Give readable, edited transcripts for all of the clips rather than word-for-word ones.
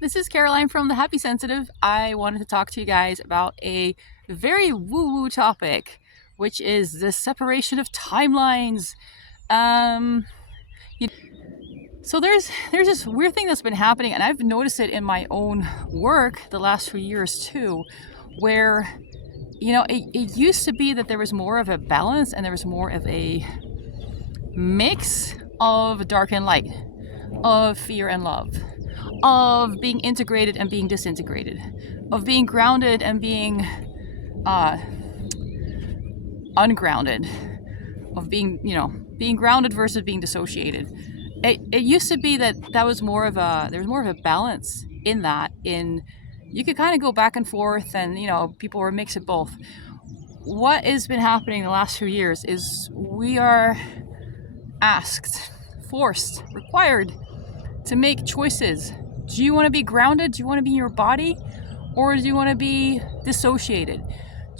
This is Caroline from The Happy Sensitive. I wanted to talk to you guys about a very woo-woo topic, which is the separation of timelines. Um, so there's this weird thing that's been happening, and I've noticed it in my own work the last few years too, where it used to be that there was more of a balance and there was more of a mix of dark and light, of fear and love, of being integrated and being disintegrated, of being grounded and being ungrounded, of being grounded versus being dissociated. It used to be that was more of a there was more of a balance in that. In you could kind of go back and forth, and people were a mix of both. What has been happening the last few years is we are asked, forced, required to make choices. Do you want to be grounded? Do you want to be in your body? Or do you want to be dissociated?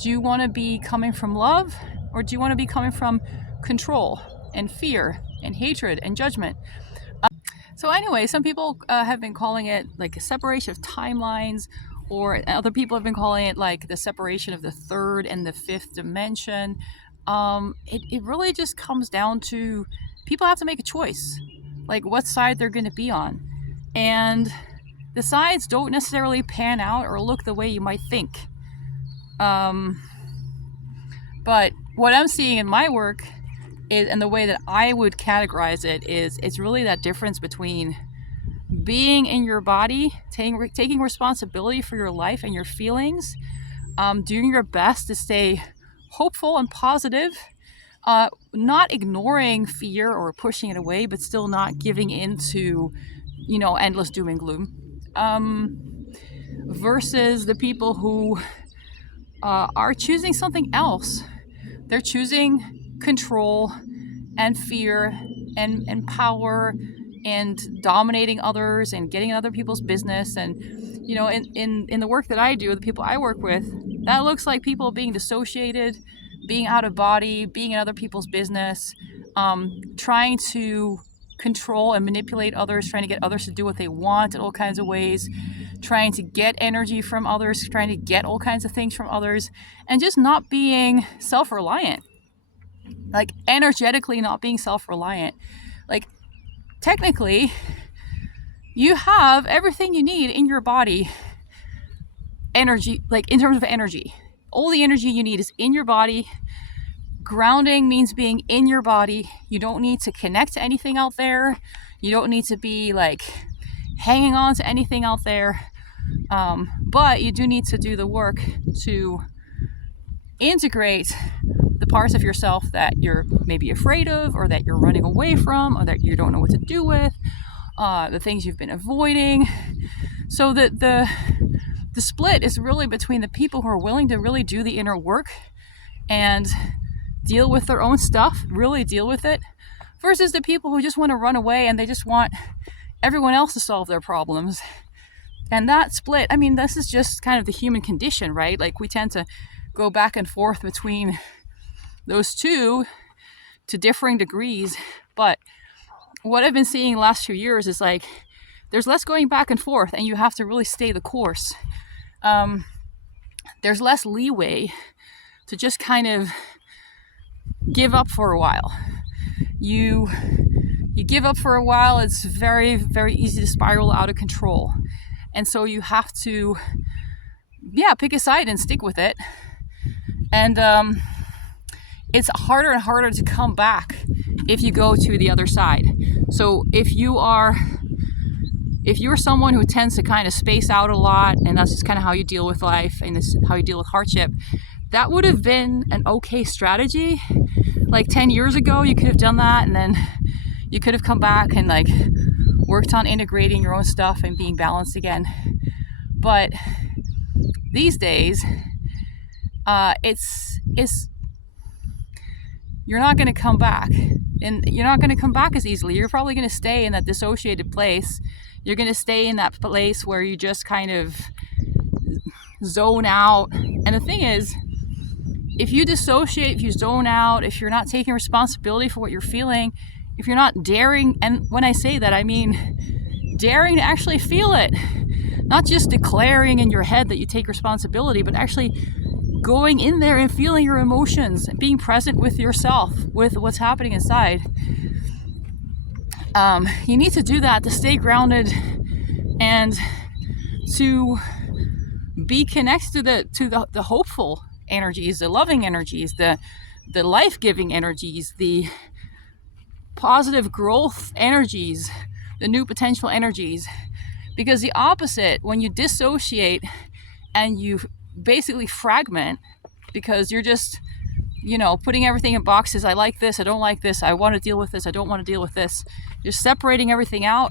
Do you want to be coming from love? Or do you want to be coming from control and fear and hatred and judgment? So anyway, some people have been calling it like a separation of timelines, or other people have been calling it like the separation of the third and the fifth dimension. It really just comes down to people have to make a choice, like what side they're going to be on. And the sides don't necessarily pan out or look the way you might think. But what I'm seeing in my work is, and the way that I would categorize it, is it's really that difference between being in your body, taking responsibility for your life and your feelings, doing your best to stay hopeful and positive, not ignoring fear or pushing it away, but still not giving in to, endless doom and gloom, versus the people who are choosing something else. They're choosing control and fear and power and dominating others and getting in other people's business. And in the work that I do, the people I work with, that looks like people being dissociated, being out of body, being in other people's business, trying to control and manipulate others, trying to get others to do what they want in all kinds of ways, trying to get energy from others, trying to get all kinds of things from others, and just not being self-reliant. Like energetically not being self-reliant. Like technically, you have everything you need in your body, energy, like in terms of energy. All the energy you need is in your body. Grounding means being in your body. You don't need to connect to anything out there. You don't need to be like hanging on to anything out there. But you do need to do the work to integrate the parts of yourself that you're maybe afraid of, or that you're running away from, or that you don't know what to do with, the things you've been avoiding. So that the split is really between the people who are willing to really do the inner work and deal with their own stuff, really deal with it, versus the people who just want to run away and they just want everyone else to solve their problems. And that split, I mean, this is just kind of the human condition, right? Like we tend to go back and forth between those two to differing degrees. But what I've been seeing the last few years is like there's less going back and forth, and you have to really stay the course. There's less leeway to just kind of give up for a while. You give up for a while, it's very, very easy to spiral out of control. And so you have to, pick a side and stick with it. And it's harder and harder to come back if you go to the other side. So if you're someone who tends to kind of space out a lot, and that's just kind of how you deal with life and this how you deal with hardship, that would have been an okay strategy. Like 10 years ago, you could have done that, and then you could have come back and like worked on integrating your own stuff and being balanced again. But these days, it's you're not going to come back, and you're not going to come back as easily. You're probably going to stay in that dissociated place. You're going to stay in that place where you just kind of zone out. And the thing is, if you dissociate, if you zone out, if you're not taking responsibility for what you're feeling, if you're not daring, and when I say that, I mean daring to actually feel it, not just declaring in your head that you take responsibility, but actually going in there and feeling your emotions and being present with yourself, with what's happening inside. You need to do that to stay grounded and to be connected to the hopeful energies, the loving energies, the life-giving energies, the positive growth energies, the new potential energies. Because the opposite, when you dissociate and you basically fragment, because you're just, putting everything in boxes. I like this, I don't like this, I want to deal with this, I don't want to deal with this. You're separating everything out.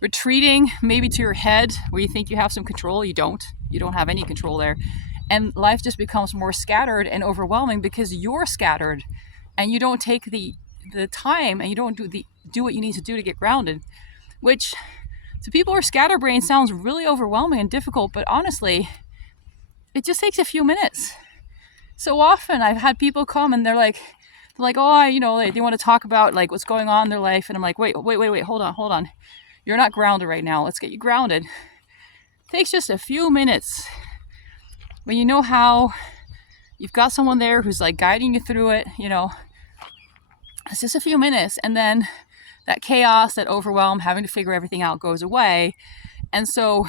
Retreating maybe to your head where you think you have some control. You don't have any control there. And life just becomes more scattered and overwhelming because you're scattered and you don't take the time, and you don't do what you need to do to get grounded, which to people who are scatterbrained sounds really overwhelming and difficult, but honestly, it just takes a few minutes. So often I've had people come and they're like, oh, they want to talk about like what's going on in their life, and I'm like, wait, hold on. You're not grounded right now. Let's get you grounded. It takes just a few minutes. When you know how you've got someone there who's like guiding you through it, it's just a few minutes, and then that chaos, that overwhelm, having to figure everything out goes away. And so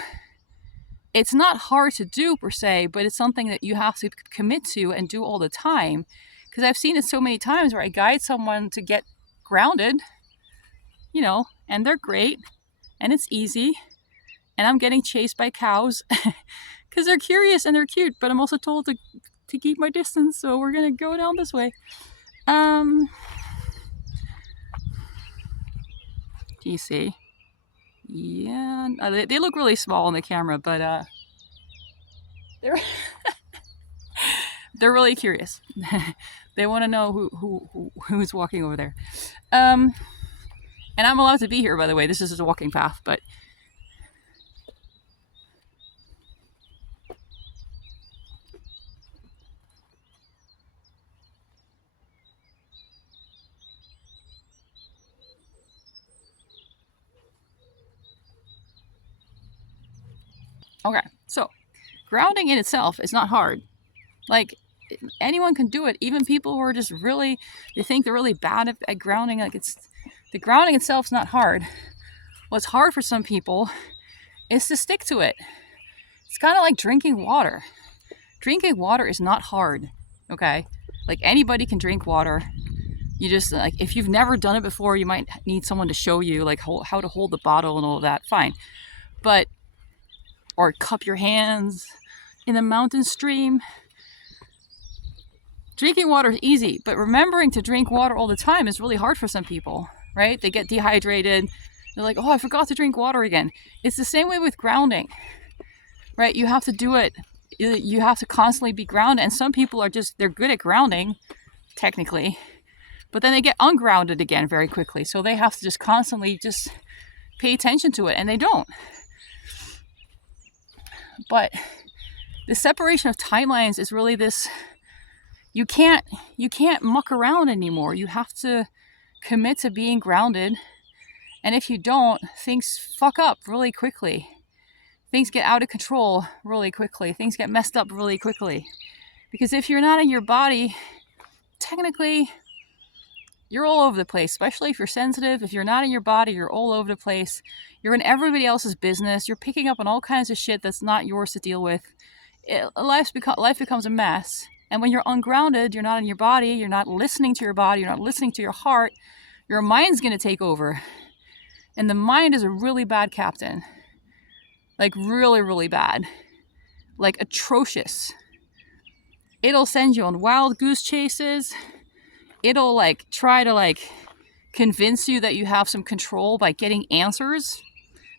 it's not hard to do per se, but it's something that you have to commit to and do all the time. Because I've seen it so many times where I guide someone to get grounded, and they're great, and it's easy, and I'm getting chased by cows because they're curious and they're cute, but I'm also told to keep my distance, so we're gonna go down this way. Do you see? Yeah, they look really small on the camera, but they're they're really curious. They want to know who's walking over there. And I'm allowed to be here, by the way. This is a walking path, but okay. So grounding in itself is not hard. Like, anyone can do it. Even people who are just really, they think they're really bad at grounding. Like, the grounding itself is not hard. What's hard for some people is to stick to it. It's kind of like drinking water. Drinking water is not hard, okay? Like, anybody can drink water. You just, like, if you've never done it before, you might need someone to show you, like, how to hold the bottle and all of that. Fine. But, or cup your hands in the mountain stream. Drinking water is easy, but remembering to drink water all the time is really hard for some people, right? They get dehydrated. They're like, oh, I forgot to drink water again. It's the same way with grounding, right? You have to do it. You have to constantly be grounded. And some people are they're good at grounding, technically, but then they get ungrounded again very quickly. So they have to just constantly just pay attention to it, and they don't. But the separation of timelines is really this. You can't muck around anymore. You have to commit to being grounded. And if you don't, things fuck up really quickly. Things get out of control really quickly. Things get messed up really quickly. Because if you're not in your body, technically, you're all over the place, especially if you're sensitive. If you're not in your body, you're all over the place. You're in everybody else's business. You're picking up on all kinds of shit that's not yours to deal with. Life becomes a mess. And when you're ungrounded, you're not in your body, you're not listening to your body, you're not listening to your heart, your mind's going to take over. And the mind is a really bad captain. Like, really, really bad. Like, atrocious. It'll send you on wild goose chases. It'll, like, try to, like, convince you that you have some control by getting answers.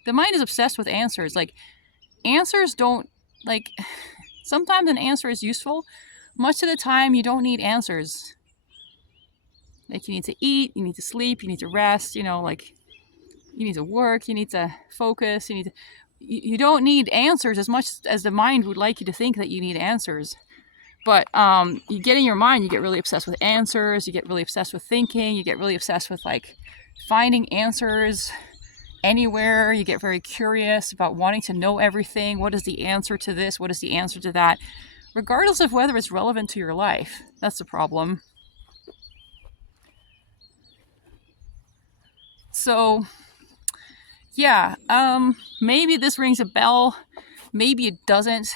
The mind is obsessed with answers. Like, answers don't, like, sometimes an answer is useful. Much of the time, you don't need answers. Like, you need to eat, you need to sleep, you need to rest, like, you need to work, you need to focus, you don't need answers as much as the mind would like you to think that you need answers. But you get in your mind, you get really obsessed with answers, you get really obsessed with thinking, you get really obsessed with, like, finding answers. anywhere. You get very curious about wanting to know everything. What is the answer to this? What is the answer to that? Regardless of whether it's relevant to your life. That's the problem. So, yeah, maybe this rings a bell. Maybe it doesn't.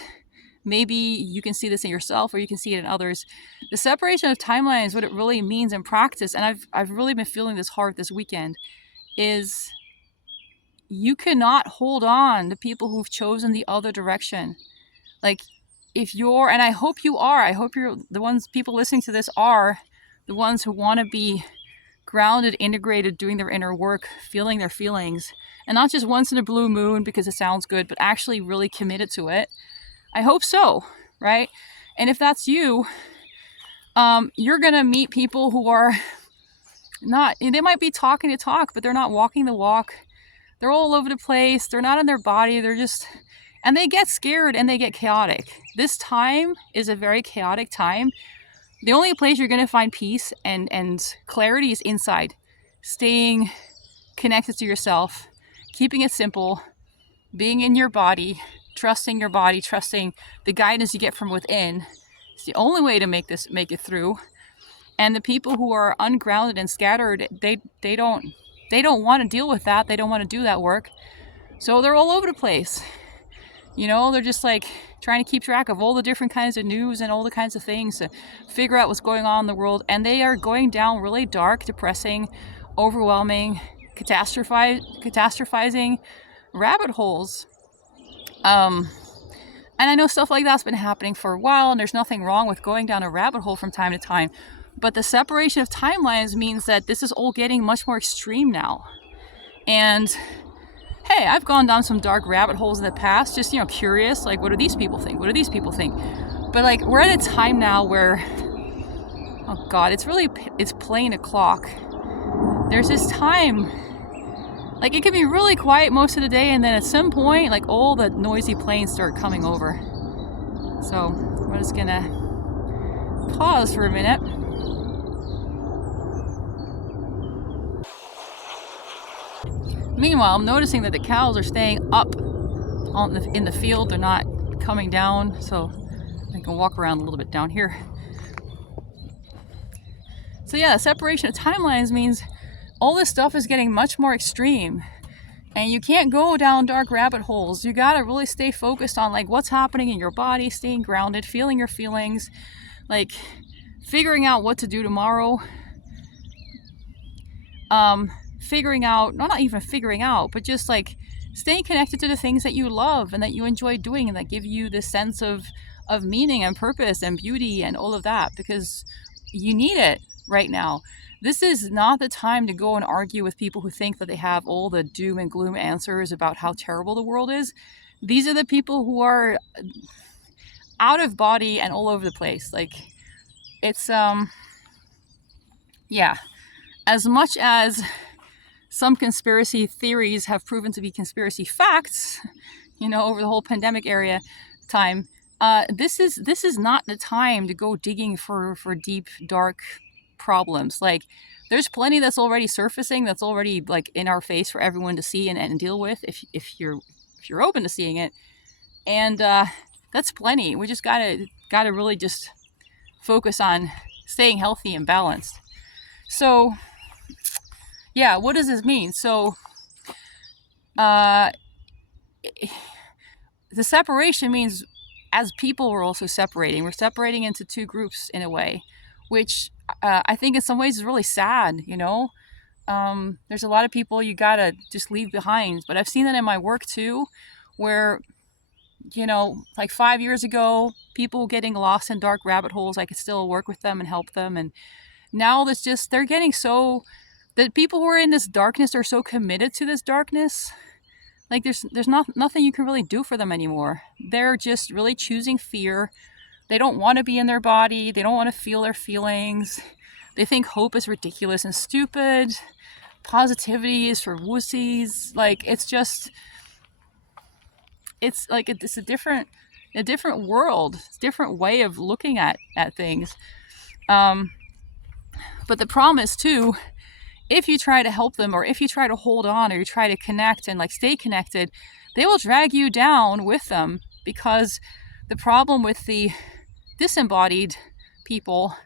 Maybe you can see this in yourself or you can see it in others. The separation of timelines, what it really means in practice, and I've really been feeling this hard this weekend, is you cannot hold on to people who've chosen the other direction. Like, if you're, and I hope you are, I hope you're the ones, people listening to this are the ones who want to be grounded, integrated, doing their inner work, feeling their feelings, and not just once in a blue moon because it sounds good, but actually really committed to it. I hope so, right? And if that's you, you're gonna meet people who are not, they might be talking the talk, but they're not walking the walk. They're all over the place. They're not in their body. They're just, and they get scared and they get chaotic. This time is a very chaotic time. The only place you're going to find peace and clarity is inside. Staying connected to yourself, keeping it simple, being in your body, trusting the guidance you get from within. It's the only way to make it through. And the people who are ungrounded and scattered, they don't want to deal with that. They don't want to do that work. So they're all over the place. You know, they're just like trying to keep track of all the different kinds of news and all the kinds of things to figure out what's going on in the world. And they are going down really dark, depressing, overwhelming, catastrophizing rabbit holes. And I know stuff like that's been happening for a while, and there's nothing wrong with going down a rabbit hole from time to time. But the separation of timelines means that this is all getting much more extreme now. And hey, I've gone down some dark rabbit holes in the past, just, curious, like, what do these people think? What do these people think? But, like, we're at a time now where, oh God, it's playing a clock. There's this time, like, it can be really quiet most of the day, and then at some point, like, all the noisy planes start coming over. So, we're just gonna pause for a minute. Meanwhile, I'm noticing that the cows are staying up in the field. They're not coming down, so I can walk around a little bit down here. So yeah, separation of timelines means all this stuff is getting much more extreme. And you can't go down dark rabbit holes. You gotta really stay focused on, like, what's happening in your body, staying grounded, feeling your feelings, like figuring out what to do tomorrow. Figuring out, not even figuring out, but just like staying connected to the things that you love and that you enjoy doing and that give you this sense of meaning and purpose and beauty and all of that, because you need it right now. This is not the time to go and argue with people who think that they have all the doom and gloom answers about how terrible the world is. These are the people who are out of body and all over the place. Like, it's, yeah, as much as some conspiracy theories have proven to be conspiracy facts, over the whole pandemic time, this is not the time to go digging for deep, dark problems. Like, there's plenty that's already surfacing, that's already, like, in our face for everyone to see and deal with if you're open to seeing it. And that's plenty. We just gotta really just focus on staying healthy and balanced. So yeah, what does this mean? So, the separation means, as people, we're also separating. We're separating into two groups in a way, which I think in some ways is really sad, There's a lot of people you gotta just leave behind. But I've seen that in my work too, where, like 5 years ago, people getting lost in dark rabbit holes, I could still work with them and help them. And now they're getting so, the people who are in this darkness are so committed to this darkness, like there's nothing you can really do for them anymore. They're just really choosing fear. They don't want to be in their body. They don't want to feel their feelings. They think hope is ridiculous and stupid. Positivity is for wussies. Like, it's a different world. It's a different way of looking at things. But the promise too if you try to help them, or if you try to hold on, or you try to connect and like stay connected, they will drag you down with them. Because the problem with the disembodied people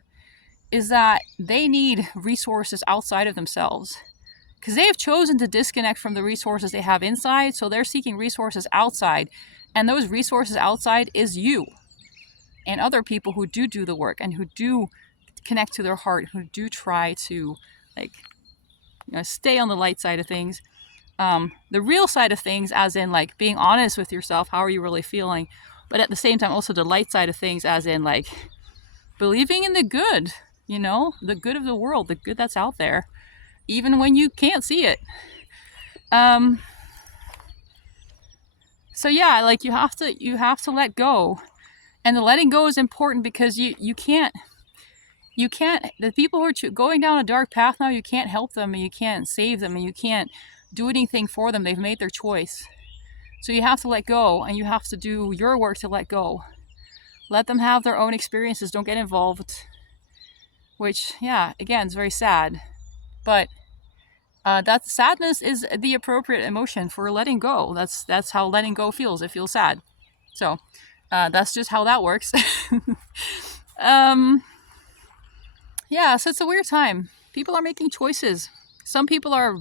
is that they need resources outside of themselves, because they have chosen to disconnect from the resources they have inside. So they're seeking resources outside, and those resources outside is you and other people who do the work, and who do connect to their heart, who do try to like, stay on the light side of things, the real side of things, as in like being honest with yourself, how are you really feeling, but at the same time also the light side of things, as in like believing in the good, the good of the world, the good that's out there, even when you can't see it. So yeah, like you have to let go. And the letting go is important, because you can't, the people who are going down a dark path now, you can't help them, and you can't save them, and you can't do anything for them. They've made their choice. So you have to let go, and you have to do your work to let go. Let them have their own experiences. Don't get involved. Which, yeah, again, is very sad. But that sadness is the appropriate emotion for letting go. That's how letting go feels. It feels sad. So that's just how that works. Yeah, so it's a weird time. People are making choices. Some people are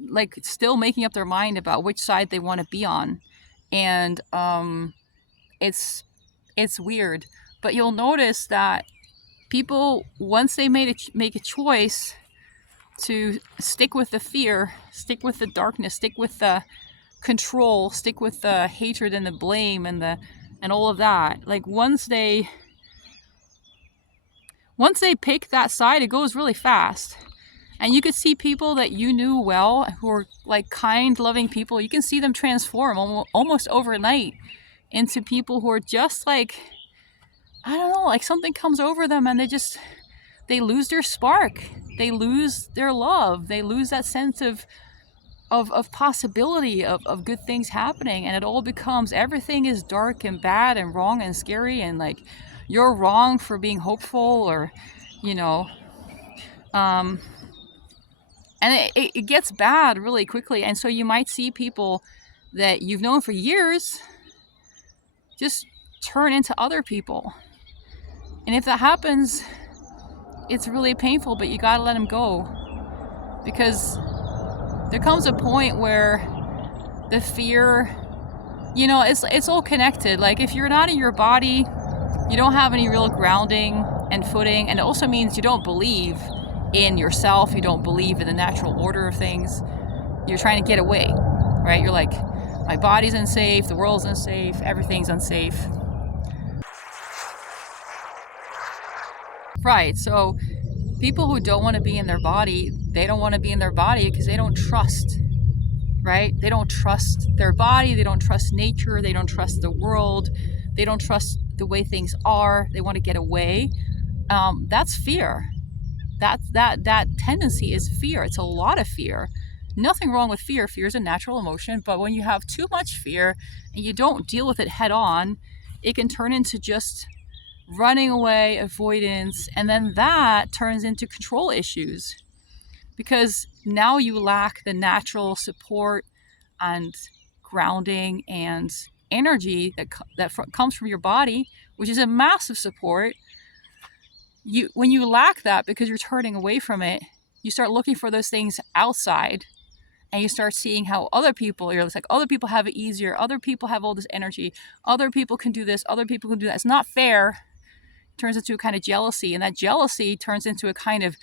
like still making up their mind about which side they want to be on, and it's weird. But you'll notice that people, once they make a choice to stick with the fear, stick with the darkness, stick with the control, stick with the hatred and the blame and all of that, like once they pick that side, it goes really fast. And you could see people that you knew well, who are like kind, loving people, you can see them transform almost overnight into people who are just like, I don't know, like something comes over them, and they lose their spark, they lose their love, they lose that sense of possibility of good things happening, and it all becomes, everything is dark and bad and wrong and scary, and like you're wrong for being hopeful, or and it gets bad really quickly. And so you might see people that you've known for years just turn into other people. And if that happens, it's really painful, but you gotta let them go. Because there comes a point where the fear, it's all connected. Like if you're not in your body, you don't have any real grounding and footing. And it also means you don't believe in yourself, you don't believe in the natural order of things. You're trying to get away, right? You're like, my body's unsafe, the world's unsafe, everything's unsafe. Right, so people who don't want to be in their body, they don't want to be in their body because they don't trust, right? They don't trust their body, they don't trust nature, they don't trust the world, they don't trust the way things are, they want to get away. That's fear. That tendency is fear. It's a lot of fear. Nothing wrong with fear. Fear is a natural emotion, but when you have too much fear and you don't deal with it head on, it can turn into just running away, avoidance, and then that turns into control issues, because now you lack the natural support and grounding and energy that comes from your body, which is a massive support. When you lack that because you're turning away from it, you start looking for those things outside, and you start seeing how other people, you're like, other people have it easier, other people have all this energy, other people can do this, other people can do that. It's not fair. It turns into a kind of jealousy, and that jealousy turns into a kind of,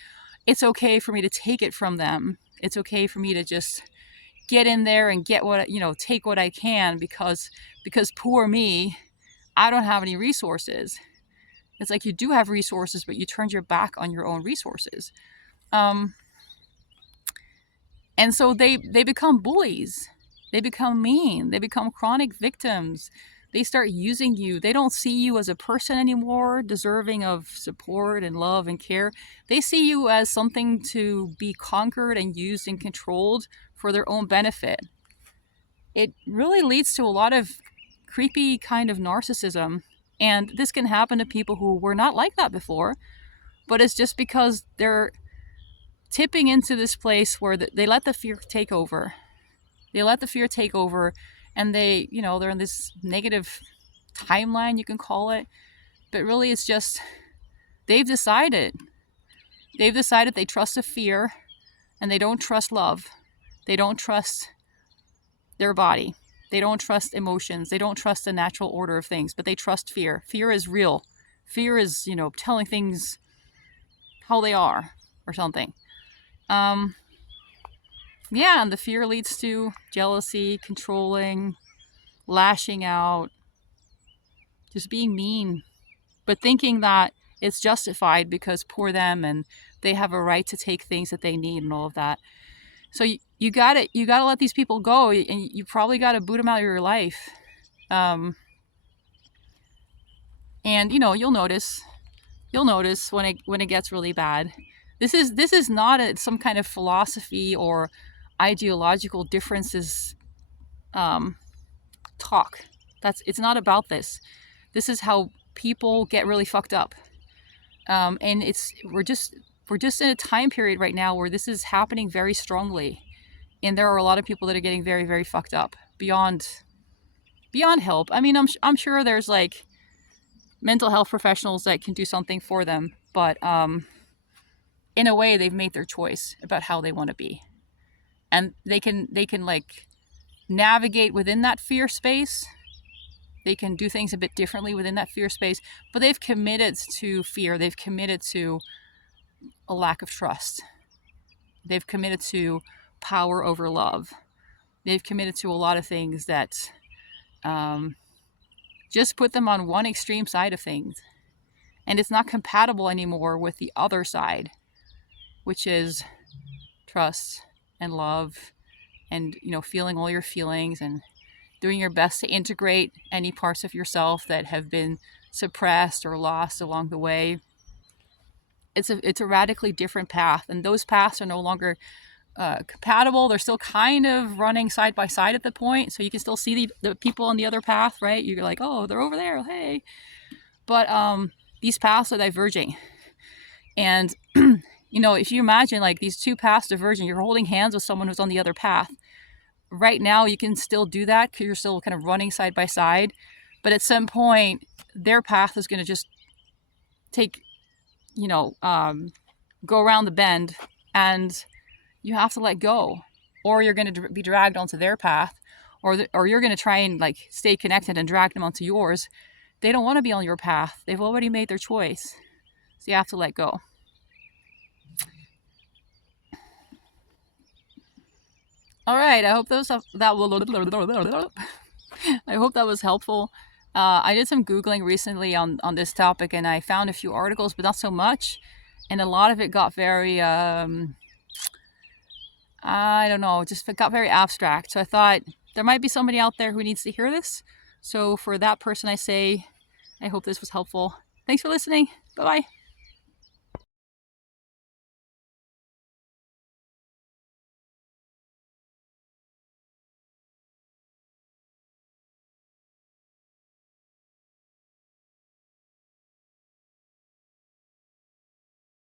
it's okay for me to take it from them. It's okay for me to just get in there and get what, take what I can, because poor me, I don't have any resources. It's like you do have resources, but you turned your back on your own resources. And so they become bullies. They become mean. They become chronic victims. They start using you. They don't see you as a person anymore, deserving of support and love and care. They see you as something to be conquered and used and controlled for their own benefit. It really leads to a lot of creepy kind of narcissism. And this can happen to people who were not like that before, but it's just because they're tipping into this place where they let the fear take over. They let the fear take over, and they, they're in this negative timeline, you can call it. But really, it's just they've decided. They've decided they trust the fear, and they don't trust love. They don't trust their body. They don't trust emotions. They don't trust the natural order of things, but they trust fear. Fear is real. Fear is, telling things how they are or something. Yeah, and the fear leads to jealousy, controlling, lashing out, just being mean, but thinking that it's justified because poor them and they have a right to take things that they need and all of that. So you gotta let these people go, and you probably gotta boot them out of your life. And you'll notice when it gets really bad. This is not some kind of philosophy or ideological differences talk. It's not about this. This is how people get really fucked up. And we're just in a time period right now where this is happening very strongly, and there are a lot of people that are getting very, very fucked up beyond help. I mean, I'm sure there's like mental health professionals that can do something for them, but in a way, they've made their choice about how they want to be, and they can like navigate within that fear space. They can do things a bit differently within that fear space, but they've committed to fear. They've committed to a lack of trust. They've committed to power over love. They've committed to a lot of things that just put them on one extreme side of things. And it's not compatible anymore with the other side, which is trust and love and, feeling all your feelings and doing your best to integrate any parts of yourself that have been suppressed or lost along the way. It's a radically different path, and those paths are no longer compatible. They're still kind of running side by side at the point, so you can still see the people on the other path, right? You're like, oh, they're over there, hey. But these paths are diverging, and if you imagine like these two paths diverging, you're holding hands with someone who's on the other path. Right now, you can still do that because you're still kind of running side by side, but at some point, their path is going to just take, go around the bend, and you have to let go, or you're going to be dragged onto their path, or you're going to try and like stay connected and drag them onto yours. They don't want to be on your path. They've already made their choice, so you have to let go. All right, I hope I hope that was helpful. I did some Googling recently on this topic, and I found a few articles, but not so much. And a lot of it got very, I don't know, just it got very abstract. So I thought there might be somebody out there who needs to hear this. So for that person, I say, I hope this was helpful. Thanks for listening. Bye-bye.